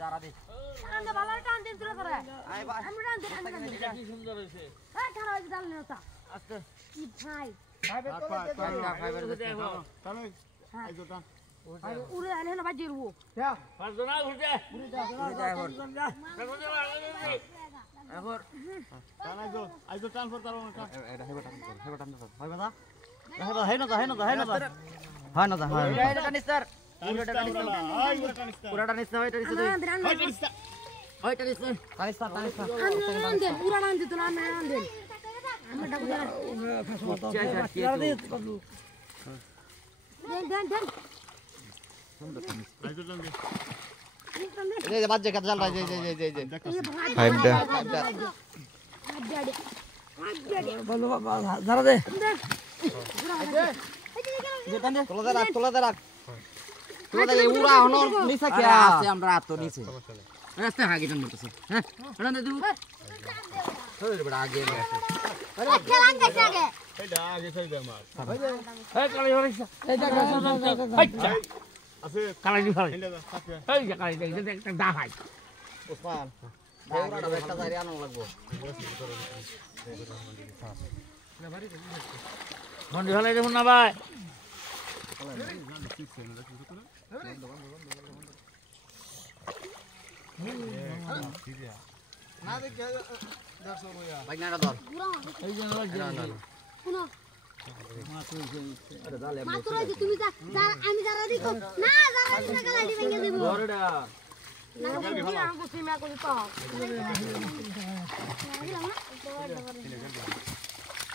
যারা দে টানতে ভালো টান দিন তুই করে আই বা আমি টান দিন এটা কি সুন্দর হয়েছে এই খারাপ হইছে ডাল নেতা আস্তে কি ভাই ফাইবার চলো এই দুটা উড়ে আনে না বাজি রুবো পাঁচ জন আর ঘুরতে এখন আইজো ট্রান্সফার করো না এটা হেবা টান হয় বাদা হেবা হয় না হয় এটা কানিস্টার পুরোটা কানিস্টার পুরোটা নিস্তা হয় এটা নিস্তা হয় এটা নিস্তা কানিস্টার টান দে পুরা টান দিত না আমি টান দেন আমরা ডাক দেন আইজো টান দে এই যে বাজে কাজ চাল রাই যে ফাইভটা বলো বাবা যারা দে তোলা দে রাখ উড়া হনো নিচে কি আছে আমরা তো নিচে রাস্তা আগে টান মরতেছে হ্যাঁ টান দে তুই ওরে বড় আগে আরে খেলান গেছে আগে এইটা আগে ছাই দে মার এই কালি হরিসা এই আচ্ছা আছে কালি দি ফেলে হিন্দা আছে এই যে কালি দে একটা দা হাই ওসমান ওরাটা একটা জারি আনো লাগবো মন্ডি ফেলাই দেখুন না ভাই না দেখে 150 রুপিয়া ভাই না দর এই যে শুনো আরে দালে মাত্র এই যে তুমি যা আমি যারা দিত না যারা দিত গালাডি ভেঙে দেব দরটা না আমি আমগো সিমা করি তো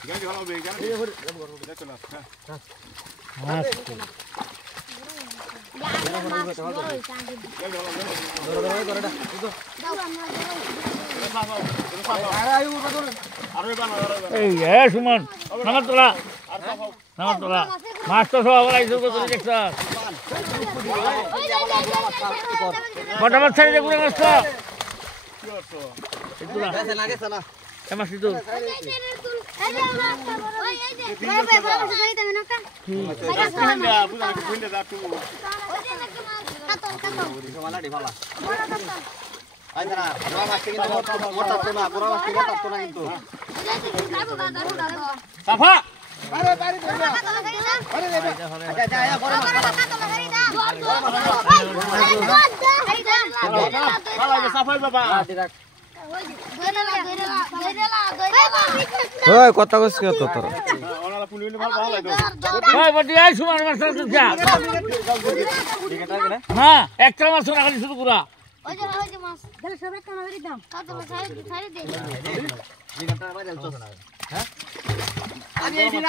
গাড়ি ভালো হবে গাড়ি দেখো না এই সুমন নামার তোলা মাছ তো সব আবার আইসো কত দেখছ কটা মাছ ছাড়ি দেখুন মাছ তো এগুলা লাগেছে না মাছ তো মালাডি ভালা আইতারা গোরা মাছ কিন্তু মোটা তো না গোরা মাছ মোটা তো না কিন্তু সাফা আরে বাড়ি দে আরে দে আচ্ছা আয়া গোরা মাছ ভালো সাফাই বাবা ওই কথা কইছ কি তো তোর ওনারা পুলিশ ভালো ভালো লাগে ওই বডি আই সুমান মাছ তো যা হ্যাঁ একটা মাছ না খালি শুধু পুরা ওই যে মাছ গেলে সব একটা মারি দাম কত ছাড়ি দে জিগাটা বাজাল তো হ্যাঁ আমি এই দিন